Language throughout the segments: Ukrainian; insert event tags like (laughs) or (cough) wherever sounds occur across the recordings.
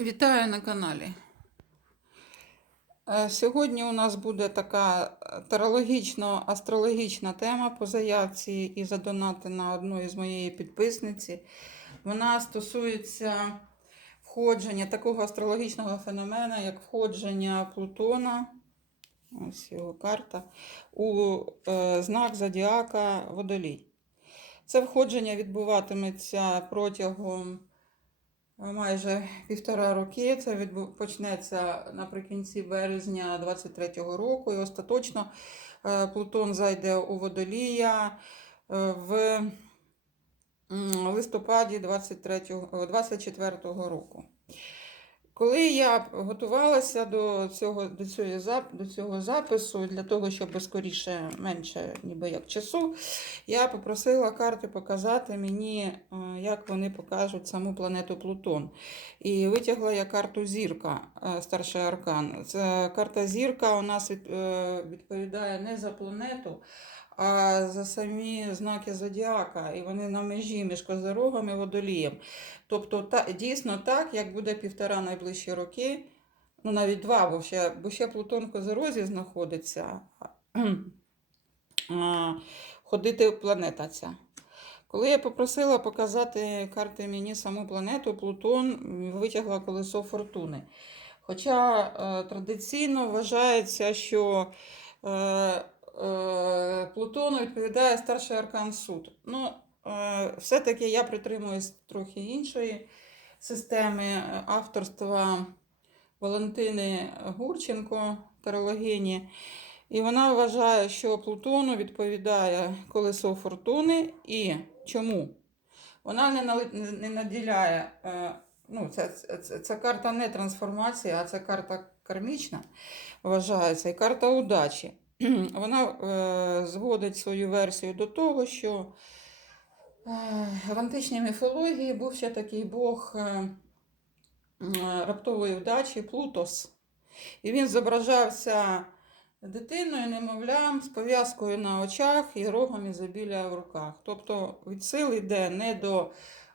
Вітаю на каналі. Е, Сьогодні у нас буде така тарологічно-астрологічна тема по заявці і задонати на одну із моєї підписниці. Вона стосується входження такого астрологічного феномена, як входження Плутона. Ось його карта, у е, знак Зодіака Водолій. Це входження відбуватиметься протягом майже півтора роки. Це відбу... почнеться наприкінці березня 23-го року. І остаточно е, Плутон зайде у Водолія е, в листопаді 23-го, 24-го року. Коли я готувалася до цього, до, цього, до цього запису, для того, щоб скоріше менше ніби як часу, я попросила карти показати мені, е, як вони покажуть саму планету Плутон. І витягла я карту Зірка, е, старший аркан. Це карта Зірка у нас е, відповідає не за планету, а за самі знаки Зодіака. І вони на межі між Козирогом і Водолієм. Тобто, та, дійсно так, як буде півтора найближчі роки, ну навіть два, бо ще, бо ще Плутон в Козирозі знаходиться, ходити планета ця. Коли я попросила показати карти мені саму планету, Плутон витягла колесо фортуни. Хоча е, традиційно вважається, що е, Плутону відповідає старший аркан суд. Ну, е, все-таки я притримуюсь трохи іншої системи е, авторства Валентини Гурченко, тарологині. І вона вважає, що Плутону відповідає колесо фортуни. І чому? Вона не, наділяє. е, Ну, це, це, це карта не трансформації, а це карта кармічна, вважається, і карта удачі. (clears throat) Вона е, зводить свою версію до того, що е, в античній міфології був ще такий бог е, раптової вдачі Плутос. І він зображався дитиною, немовлям, з пов'язкою на очах і рогом ізобілля в руках. Тобто від сил йде не до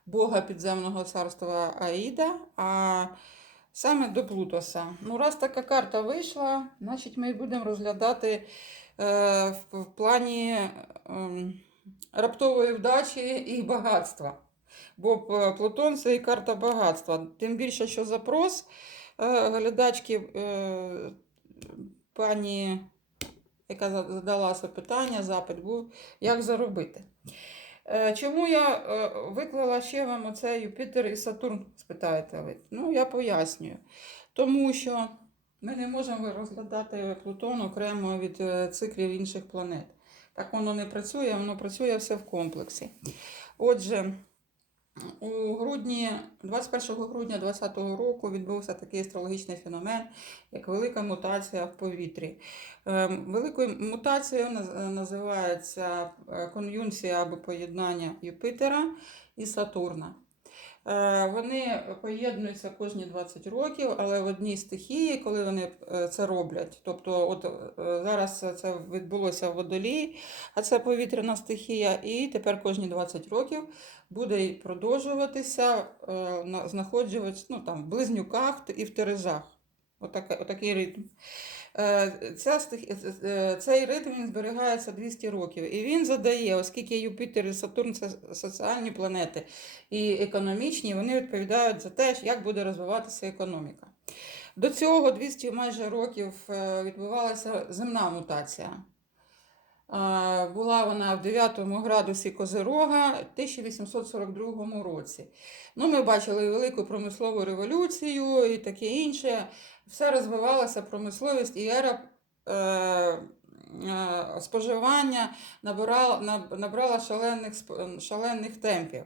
Бога підземного царства Аїда, а саме до Плутоса. Ну, раз така карта вийшла, значить ми будемо розглядати е, в, плані ем, раптової вдачі і багатства. Бо Плутон це і карта багатства. Тим більше, що запрос е, глядачки е, пані, яка задала це питання, запит був, як заробити. Е, Чому я е, виклала ще вам оце Юпітер і Сатурн, спитаєте ви? Ну, я пояснюю. Тому що ми не можемо розглядати Плутон окремо від е, циклів інших планет. Так воно не працює, воно працює все в комплексі. Отже, у грудні, 21 грудня 2020 року відбувся такий астрологічний феномен, як велика мутація в повітрі. Ем, Великою мутацією називається е, кон'юнкція або поєднання Юпітера і Сатурна. Е, Вони поєднуються кожні 20 років, але в одній стихії, коли вони е, це роблять. Тобто, от е, зараз це відбулося в водолії, а це повітряна стихія, і тепер кожні 20 років буде продовжуватися, знаходжуватися ну, там, в близнюках і в терезах. Отакий ритм. Е, Ця е, Цей ритм він зберігається 200 років. І він задає, оскільки Юпітер і Сатурн це соціальні планети і економічні, вони відповідають за те, як буде розвиватися економіка. До цього 200 майже років е, відбувалася земна мутація. Була вона в 9 градусі Козирога в 1842 році. Ну, ми бачили велику промислову революцію і таке інше. Все розвивалася промисловість і ера е, е, споживання набирала, набрала шалених, шалених темпів.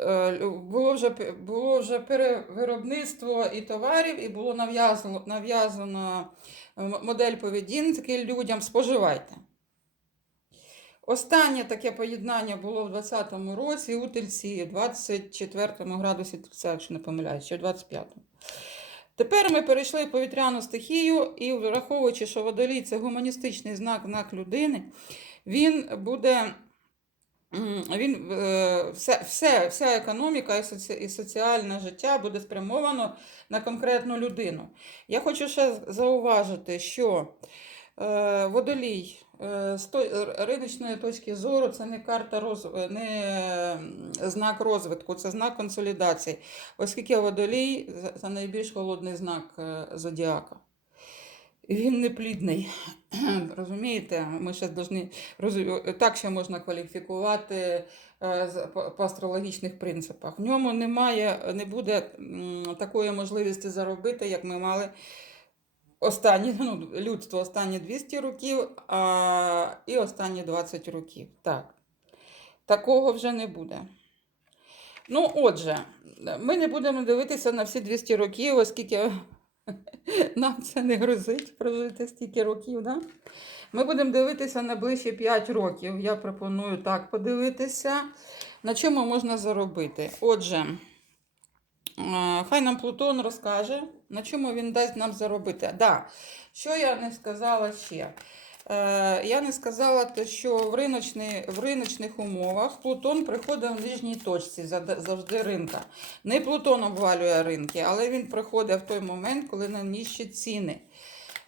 Е, Було вже, було вже перевиробництво і товарів, і було нав'язано, нав'язано модель поведінки людям споживайте. Останнє таке поєднання було в 20-му році у Тельці, 24 градусі Тельця, якщо не помиляюсь, в 25-му. Тепер ми перейшли в повітряну стихію, і враховуючи, що водолій це гуманістичний знак, знак людини, він буде він е, все, все, вся економіка і, соціальне життя буде спрямовано на конкретну людину. Я хочу ще зауважити, що е, водолій з той- риночної точки зору це не карта роз, е, не знак розвитку, це знак консолідації, оскільки водолій це найбільш холодний знак е, зодіака. Він неплідний. (clears throat) Розумієте, ми ще роз- так ще можна кваліфікувати е, по астрологічних принципах. В ньому немає, не буде такої можливості заробити, як ми мали останні, ну, людство останні 200 років а, і останні 20 років. Так. Такого вже не буде. Ну, отже, ми не будемо дивитися на всі 200 років, оскільки (laughs) нам це не грозить прожити стільки років. Да? Ми будемо дивитися на ближчі 5 років. Я пропоную так подивитися, на чому можна заробити. Отже, е, хай нам Плутон розкаже, на чому він дасть нам заробити. Да. Що я не сказала ще? Е, Я не сказала, то, що в, риночні, в риночних умовах Плутон приходить в нижній точці завжди ринка. Не Плутон обвалює ринки, але він приходить в той момент, коли на нижчі ціни.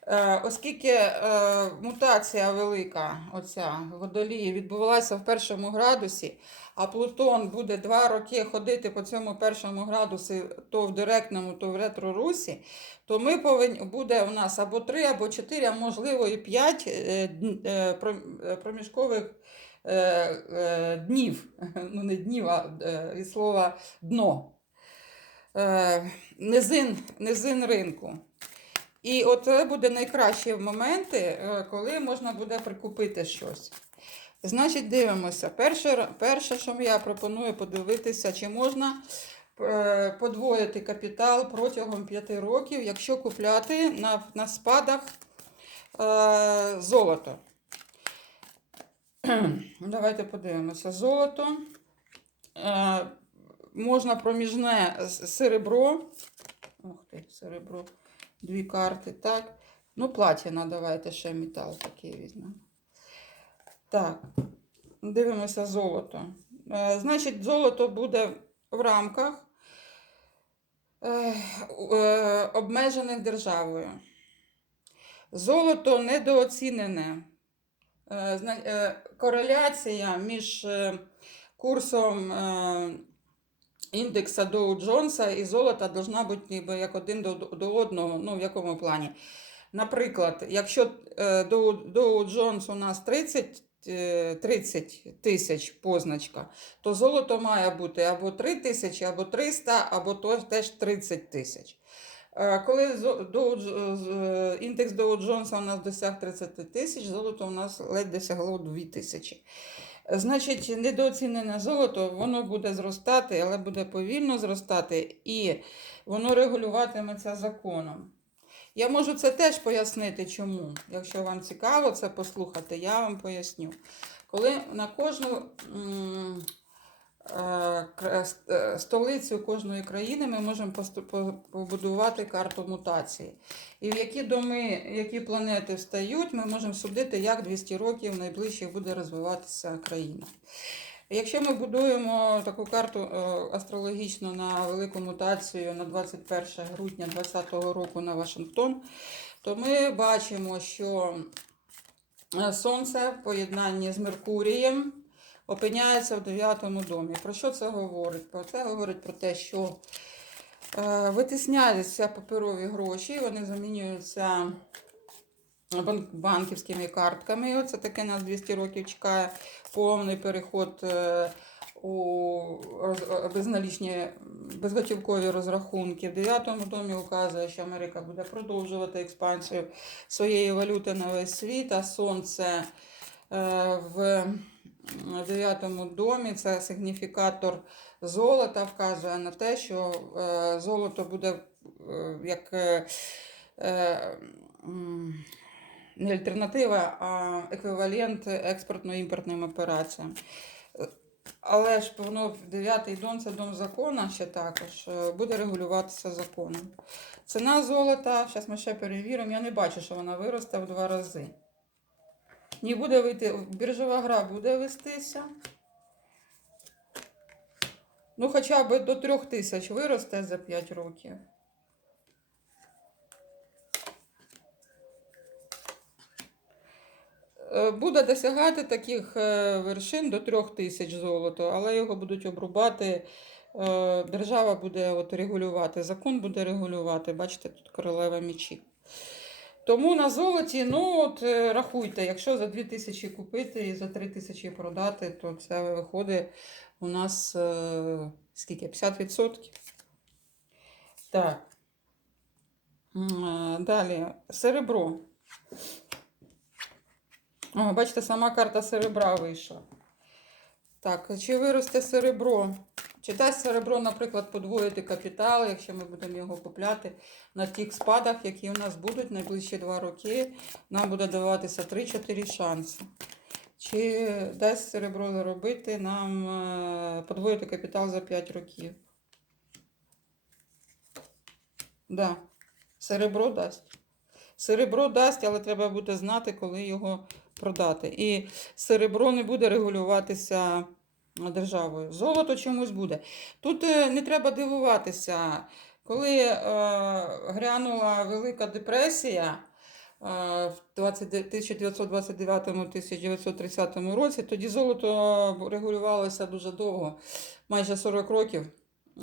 Е, Оскільки е, мутація велика, оця водолії, відбувалася в першому градусі, а Плутон буде два роки ходити по цьому першому градусі, то в директному, то в ретрорусі, то ми повинні буде у нас або три, або чотири, а можливо і п'ять е, проміжкових днів. (laughs) Ну, не днів, а від слова дно. Низин, низин ринку. І от це буде найкращі моменти, е, коли можна буде прикупити щось. Значить, дивимося. Перше, перше, що я пропоную подивитися, чи можна е, подвоїти капітал протягом 5 років, якщо купляти на, на спадах е, золото. (clears throat) Давайте подивимося. Золото. Е, можна проміжне серебро. Ух ти, серебро. Дві карти, так. Ну, платіна, давайте ще метал такий візьмемо. Так, дивимося золото. Е, значить, золото буде в рамках е, е, обмежених державою. Золото недооцінене. Е, е, кореляція між е, курсом е, індекса Доу Джонса і золота должна бути ніби як один до, до одного. Ну, в якому плані? Наприклад, якщо е, Доу, Доу Джонс у нас 30, е, 30 тисяч позначка, то золото має бути або 3 тисячі, або 300, або теж 30 тисяч. Е, Коли е, індекс Доу Джонса у нас досяг 30 тисяч, золото у нас ледь досягло 2 тисячі. Значить, недооцінене золото, воно буде зростати, але буде повільно зростати, і воно регулюватиметься законом. Я можу це теж пояснити, чому. Якщо вам цікаво це послухати, я вам поясню. Коли на кожну м, столицю кожної країни ми можемо побудувати карту мутації. І в які доми, які планети встають, ми можемо судити, як 200 років найближче буде розвиватися країна. Якщо ми будуємо таку карту е, астрологічну на велику мутацію на 21 грудня 2020 року на Вашингтон, то ми бачимо, що е, Сонце в поєднанні з Меркурієм опиняється в 9 домі. Про що це говорить? Про це говорить про те, що е, витисняються паперові гроші, вони замінюються банківськими картками. Оце таке нас 200 років чекає повний переход е, у безналічні безготівкові розрахунки. В 9 домі указує, що Америка буде продовжувати експансію своєї валюти на весь світ, а сонце е, в 9 домі це сигніфікатор золота, вказує на те, що е, золото буде е, як е, не альтернатива, а еквівалент експортно-імпортним операціям. Але ж воно дев'ятий дом, це дом закона ще також, буде регулюватися законом. Ціна золота, зараз ми ще перевіримо, я не бачу, що вона виросте в два рази. Не буде вийти, біржова гра буде вестися. Ну, хоча б до трьох тисяч виросте за 5 років. Е, Буде досягати таких е, вершин до трьох тисяч золото, але його будуть обрубати. е, Держава буде от регулювати, закон буде регулювати. Бачите, тут королева мічі. Тому на золоті, ну от е, рахуйте, якщо за 2 тисячі купити і за 3 тисячі продати, то це виходить у нас е, скільки? 50%. Так. Е, Далі серебро. О, бачите, сама карта серебра вийшла. Так, чи виросте серебро? Чи дасть серебро, наприклад, подвоїти капітал, якщо ми будемо його купляти на тих спадах, які у нас будуть найближчі два роки, нам буде даватися 3-4 шанси. Чи дасть серебро заробити нам е, подвоїти капітал за 5 років? Да. Серебро дасть. Серебро дасть, але треба буде знати, коли його продати. І серебро не буде регулюватися державою. Золото чомусь буде. Тут е, не треба дивуватися. Коли е, грянула Велика депресія е, в 1929-1930 році, тоді золото регулювалося дуже довго, майже 40 років.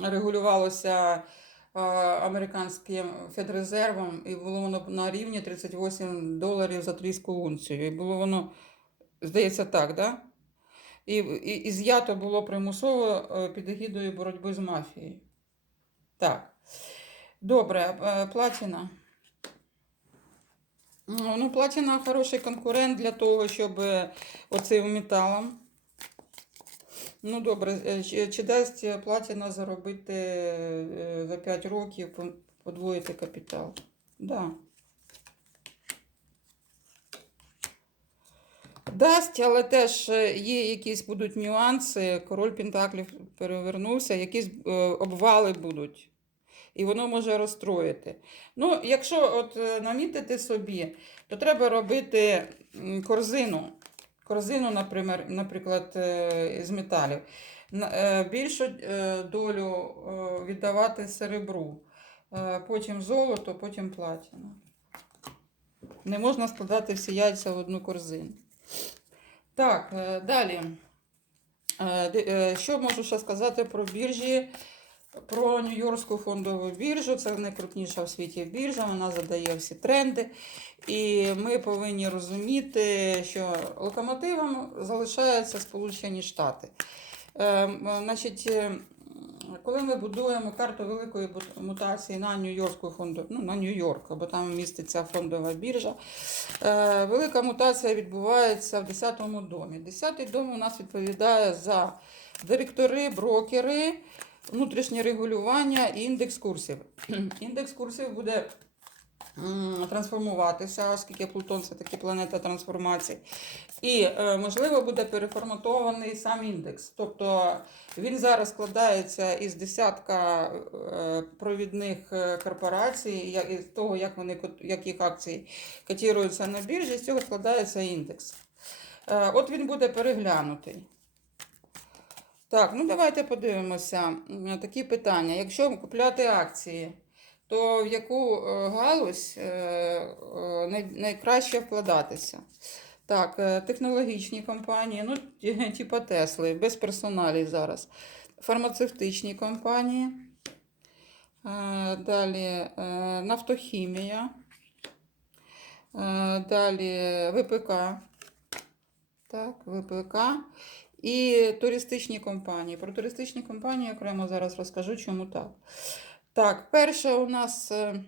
Регулювалося е, американським Федрезервом, і було воно на рівні 38 доларів за трійську унцію. І було воно, здається, так, да? І, і, і з'ято було примусово е, під егідою боротьби з мафією. Так. Добре, е, платіна. Ну, ну, платіна хороший конкурент для того, щоб е, оцим металом. Ну, добре, чи, дасть платіна заробити за 5 років подвоїти капітал? Да. Дасть, але теж е, є якісь будуть нюанси. Король Пентаклів перевернувся, якісь е, обвали будуть. І воно може розстроїти. Ну, якщо от е, намітити собі, то треба робити корзину. Корзину, наприклад, з металів. Більшу долю віддавати серебру, потім золото, потім платіну. Не можна складати всі яйця в одну корзину. Так, е, далі. Е, е, Що можу ще сказати про біржі? Про Нью-Йоркську фондову біржу. Це найкрупніша в світі біржа, вона задає всі тренди. І ми повинні розуміти, що локомотивом залишаються Сполучені Штати. Значить, коли ми будуємо карту великої мутації на Нью-Йоркську фонду, ну, на Нью-Йорк, бо там міститься фондова біржа, е, велика мутація відбувається в 10-му домі. 10-й дом у нас відповідає за директори, брокери, внутрішнє регулювання і індекс курсів. (clears throat) Індекс курсів буде трансформуватися, оскільки Плутон це таки планета трансформації. І, е, можливо, буде переформатований сам індекс. Тобто він зараз складається із десятка е, провідних е, корпорацій, із того, як вони як їх акції котируються на біржі, з цього складається індекс. От він буде переглянутий. Так, ну давайте подивимося. М, Такі питання. Якщо купляти акції, то в яку е, галузь е, е, най- найкраще вкладатися? Так, технологічні компанії, ну, (laughs) типа Тесли, без персоналів зараз. Фармацевтичні компанії. Далі нафтохімія. Далі ВПК. Так, ВПК. І туристичні компанії. Про туристичні компанії окремо зараз розкажу, чому так. Так, перша у нас е,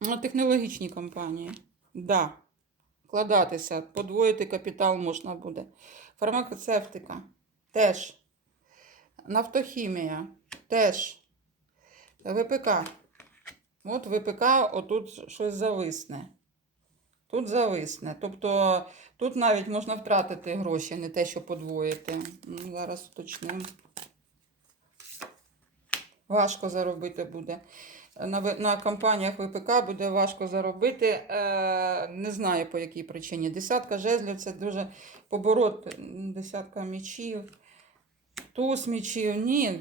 ну, технологічні компанії. Да. Вкладатися, подвоїти капітал можна буде. Фармацевтика теж. Нафтохімія теж. ВПК. От ВПК отут щось зависне. Тут зависне. Тобто тут навіть можна втратити гроші, не те, що подвоїти. Ну, зараз уточнимо. Важко заробити буде. На, на компаніях ВПК буде важко заробити. Е, не знаю по якій причині. Десятка жезлів це дуже поборот. Десятка мічів, туз мічів. Ні,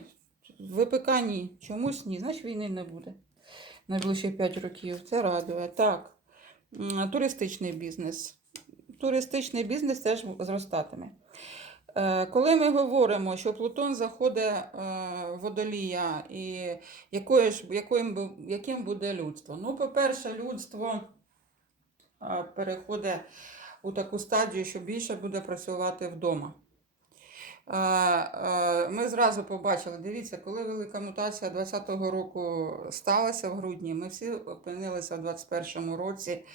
ВПК ні. Чомусь ні. Значить війни не буде. Найближчі 5 років. Це радує. Так. Туристичний бізнес. Туристичний бізнес теж зростатиме. Е, Коли ми говоримо, що Плутон заходить е, в водолія, і якою ж, яким, яким буде людство? Ну, по-перше, людство е, переходить у таку стадію, що більше буде працювати вдома. Ми зразу побачили, дивіться, коли велика мутація 2020 року сталася в грудні, ми всі опинилися в 2021 році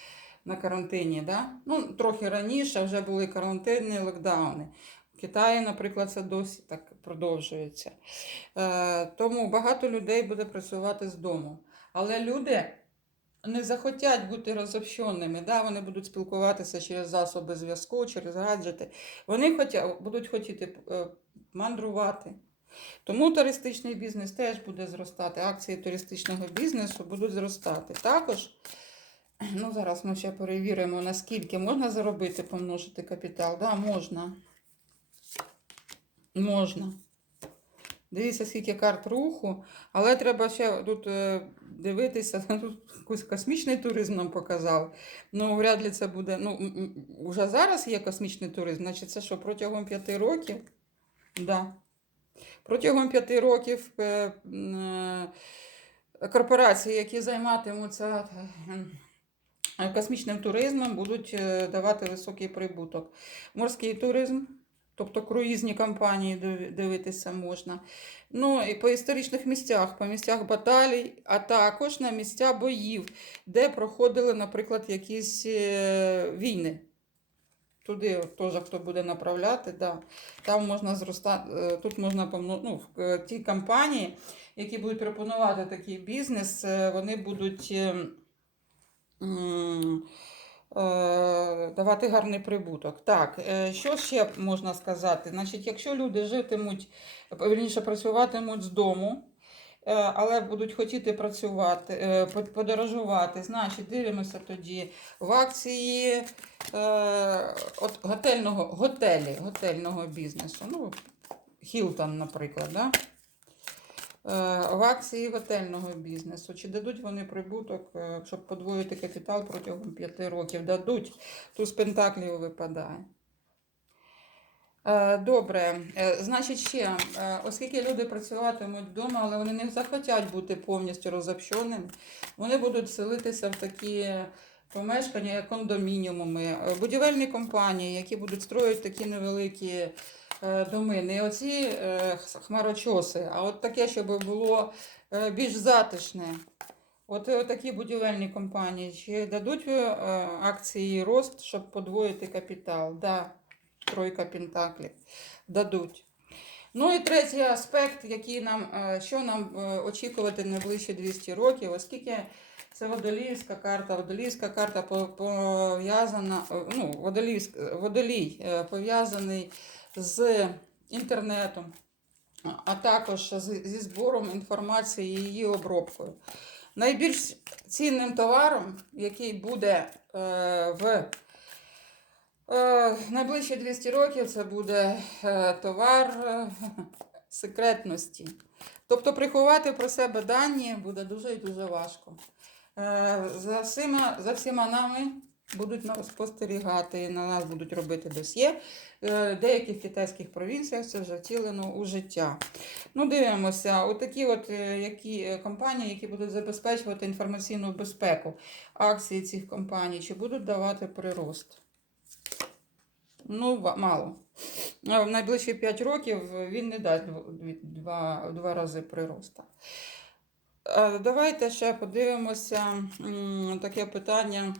на карантині. Да? Ну, трохи раніше вже були карантинні локдауни. Китаї, наприклад, це досі так продовжується. Е, Тому багато людей буде працювати з дому. Але люди не захотять бути розобщеними, да? вони будуть спілкуватися через засоби зв'язку, через гаджети. Вони хотя, будуть хотіти е, мандрувати. Тому туристичний бізнес теж буде зростати. Акції туристичного бізнесу будуть зростати. Також, ну зараз ми ще перевіримо, наскільки можна заробити, помножити капітал. Да, можна. Можна. Дивіться, скільки карт руху, але треба ще тут е, дивитися, (laughs) тут космічний туризм нам показав. Ну, вряд ли це буде. Ну, уже зараз є космічний туризм, значить, це що протягом п'яти років? Да. Протягом п'яти років е, е, корпорації, які займатимуться космічним туризмом, будуть давати високий прибуток. Морський туризм, тобто круїзні компанії дивитися можна. Ну і по історичних місцях, по місцях баталій, а також на місця боїв, де проходили, наприклад, якісь е, війни. Туди теж хто буде направляти, да. там можна зростати, е, тут можна ну, е, ті компанії, які будуть пропонувати такий бізнес, вони будуть е, м, е, давати гарний прибуток. Так, е, що ще можна сказати? Значить, якщо люди житимуть, вірніше працюватимуть з дому, е, але будуть хотіти працювати, е, подорожувати, значить, дивимося тоді в акції е, от готельного, готелі, готельного бізнесу. Ну, Хілтон, наприклад, да? Е, в акції готельного бізнесу. Чи дадуть вони прибуток, е, щоб подвоїти капітал протягом 5 років? Дадуть. Туз пентаклів випадає. Е, Добре, значить ще, оскільки люди працюватимуть вдома, але вони не захотять бути повністю розобщеними, вони будуть селитися в такі помешкання, як кондомініуми, будівельні компанії, які будуть строїти такі невеликі доми. Не оці е, хмарочоси, а от таке, щоб було е, більш затишне. От е, такі будівельні компанії чи дадуть е, акції рост, щоб подвоїти капітал? Да, тройка пентаклів дадуть. Ну і третій аспект, який нам, е, що нам е, очікувати найближчі 200 років, оскільки це водоліївська карта. Водоліївська карта пов'язана, е, ну, водолій е, пов'язаний з інтернетом, а- також зі збором інформації і її обробкою. Найбільш цінним товаром, який буде е, в е, найближчі 200 років, це буде е, товар секретності. Тобто приховати про себе дані буде дуже і дуже важко. За всіма, за всіма нами будуть нас спостерігати, на нас будуть робити досьє. Е, деяких китайських провінціях це вже втілено у життя. Ну, дивимося, отакі от е, які е, компанії, які будуть забезпечувати інформаційну безпеку акції цих компаній, чи будуть давати прирост? Ну, мало. В найближчі 5 років він не дасть два, два рази прироста. Е, Давайте ще подивимося таке питання.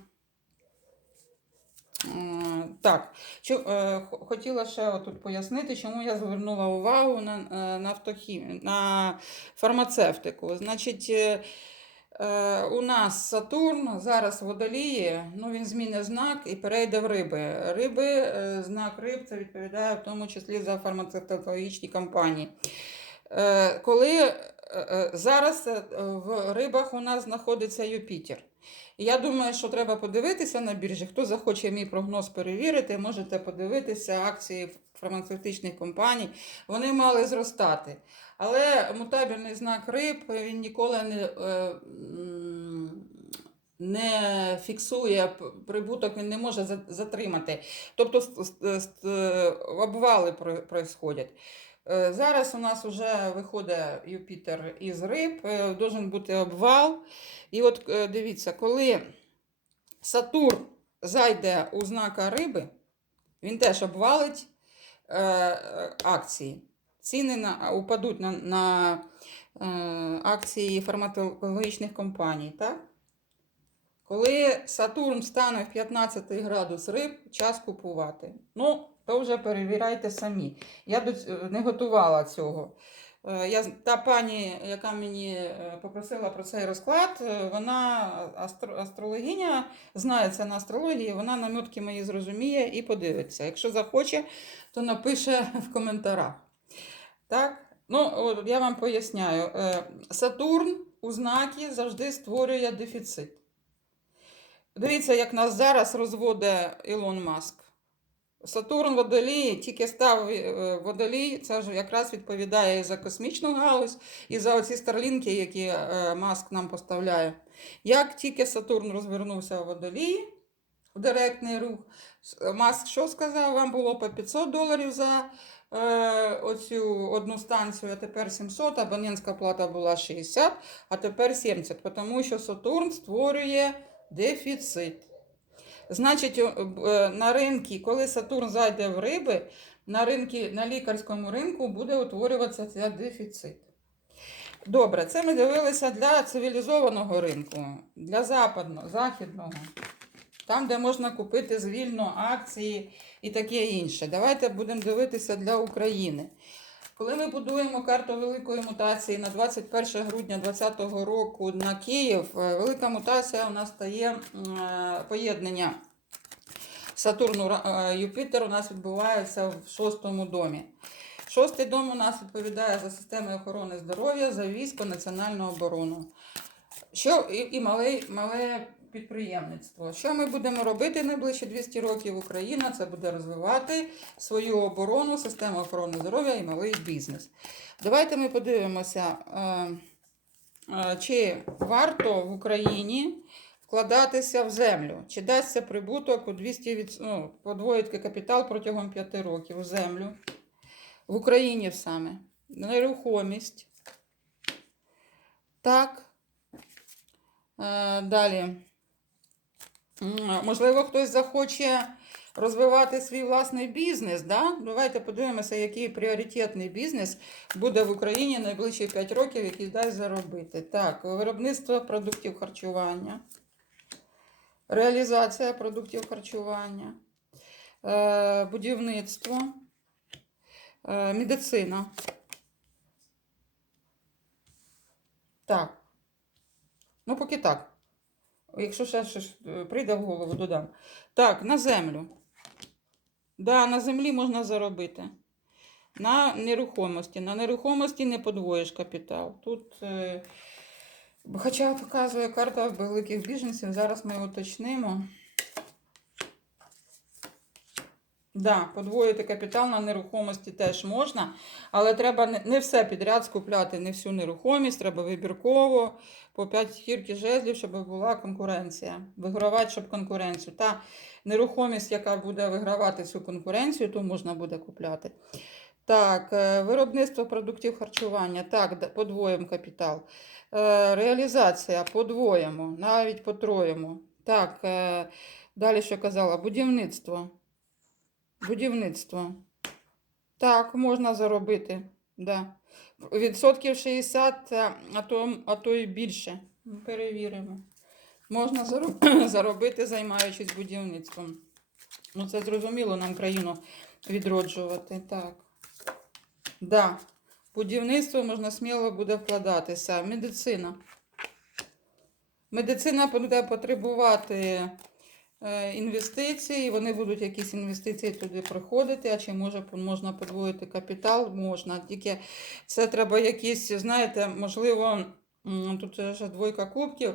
Так, чу- е, хотіла ще тут пояснити, чому я звернула увагу на, е, на, на фармацевтику. Значить, е, у нас Сатурн зараз в водолії, ну він змінить знак і перейде в риби. Риби, знак риб це відповідає в тому числі за фармацевтологічні компанії. Коли зараз в рибах у нас знаходиться Юпітер. І Я думаю, що треба подивитися на біржі. Хто захоче мій прогноз перевірити, можете подивитися акції фармацевтичних компаній. Вони мали зростати. Але мутабельний знак риб він ніколи не, е, не фіксує прибуток, він не може затримати. Тобто обвали про- происходять. Е, Зараз у нас вже виходить Юпітер із риб, е, должен бути обвал. І от е, дивіться, коли Сатурн зайде у знака риби, він теж обвалить акції. Ціни на, упадуть на, на акції фармакологічних компаній. Так? Коли Сатурн стане в 15 градус риб, час купувати. Ну, то вже перевіряйте самі. Я не готувала цього. Е, Я, та пані, яка мені е, попросила про цей розклад, е, вона астро, астрологиня, знається на астрології, вона намітки мої зрозуміє і подивиться. Якщо захоче, то напише (laughs) в коментарях. Так? Ну, от я вам поясняю. Сатурн у знакі завжди створює дефіцит. Дивіться, як нас зараз розводить Ілон Маск. Сатурн водолій тільки став е, водолій, це ж якраз відповідає і за космічну галузь, і за оці старлінки, які е, Маск нам поставляє. Як тільки Сатурн розвернувся в водолій, в директний рух, Маск що сказав? Вам було по 500 доларів за е, оцю одну станцію, а тепер 700, абонентська плата була 60, а тепер 70, тому що Сатурн створює дефіцит. Значить, е, на ринку, коли Сатурн зайде в риби, на, ринку, на лікарському ринку буде утворюватися цей дефіцит. Добре, це ми дивилися для цивілізованого ринку, для западного, західного, там, де можна купити звільно акції і таке інше. Давайте будемо дивитися для України. Коли ми будуємо карту великої мутації на 21 грудня 2020 року на Київ, е, велика мутація у нас стає е, поєднання Сатурну е, Юпітер у нас відбувається в шостому домі. Шостий дом у нас відповідає за системи охорони здоров'я, за військо, національну оборону. Що і, і мале, мале підприємництво. Що ми будемо робити найближчі 200 років? Україна це буде розвивати свою оборону, систему охорони здоров'я і малий бізнес. Давайте ми подивимося, е, е, чи варто в Україні вкладатися в землю, чи дасться прибуток у 200 від, ну, подвоїти капітал протягом 5 років у землю. В Україні саме. Нерухомість. Так. Е, далі. Можливо, хтось захоче розвивати свій власний бізнес. Да? Давайте подивимося, який пріоритетний бізнес буде в Україні найближчі 5 років, який дасть заробити. Так, виробництво продуктів харчування, реалізація продуктів харчування, е, будівництво, е, медицина. Так. Ну, поки так. Якщо ще щось е, прийде в голову, додам. Так, на землю. Да, на землі можна заробити. На нерухомості. На нерухомості не подвоїш капітал. Тут, е, хоча показує карта великих біженців, зараз ми уточнимо. Да, подвоїти капітал на нерухомості теж можна, але треба не, все підряд скупляти, не всю нерухомість, треба вибірково, по 5 гірки жезлів, щоб була конкуренція. Вигравати, щоб конкуренцію. Та нерухомість, яка буде вигравати цю конкуренцію, то можна буде купляти. Так, е, виробництво продуктів харчування. Так, подвоїмо капітал. Е, Реалізація подвоїмо, навіть потроїмо. Так, е, далі що казала? Будівництво. Будівництво. Так, можна заробити. Да. Відсотків 60, а а то, а то і більше. Перевіримо. Можна (coughs) заробити, займаючись будівництвом. Ну, це зрозуміло, нам країну відроджувати. Так. Да. Будівництво можна сміло буде вкладатися. Медицина. Медицина буде потребувати е, інвестицій, вони будуть якісь інвестиції туди приходити, а чи може можна подвоїти капітал? Можна. Тільки це треба якісь, знаєте, можливо, тут вже двойка кубків,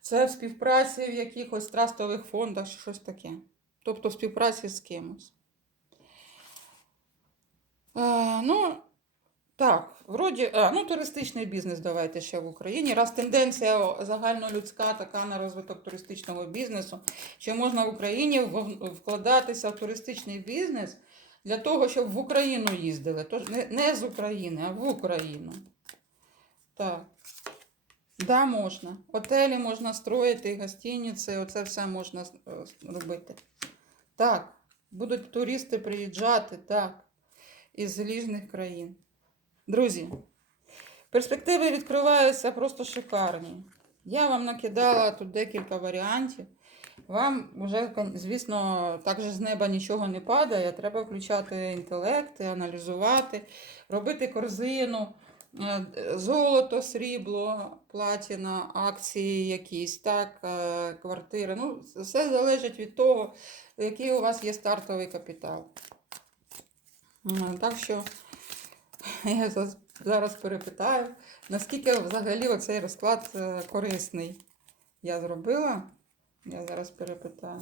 це в співпраці в якихось трастових фондах чи щось таке. Тобто в співпраці з кимось. Е, ну, так, вроді, а, ну, туристичний бізнес давайте ще в Україні. Раз тенденція загальнолюдська така на розвиток туристичного бізнесу, чи можна в Україні вкладатися в туристичний бізнес для того, щоб в Україну їздили. Тож не, не з України, а в Україну. Так. Да, можна. Отелі можна строїти, гостиниці, оце все можна е, робити. Так, будуть туристи приїжджати, так, із різних країн. Друзі, перспективи відкриваються просто шикарні. Я вам накидала тут декілька варіантів. Вам вже, звісно, так же з неба нічого не падає. Треба включати інтелект, аналізувати, робити корзину, е, золото, срібло, платіна, акції якісь, так, е, квартири. Ну, все залежить від того, який у вас є стартовий капітал. Так що (laughs) я зараз перепитаю, наскільки взагалі оцей розклад е, корисний. Я зробила. Я зараз перепитаю.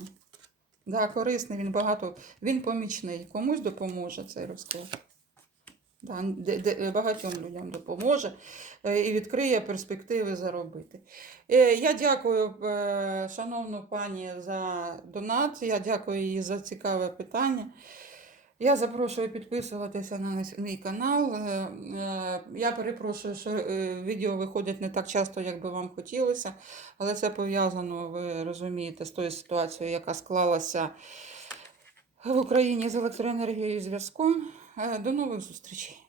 Да, корисний, він багато, він помічний. Комусь допоможе цей розклад. Да, де, де, багатьом людям допоможе е, і відкриє перспективи заробити. Е, Я дякую шановну пані за донат. Я дякую їй за цікаве питання. Я запрошую підписуватися на мій канал. Е, е, Я перепрошую, що е, відео виходять не так часто, як би вам хотілося, але це пов'язано, ви розумієте, з тою ситуацією, яка склалася в Україні з електроенергією і зв'язком. До нових зустрічей!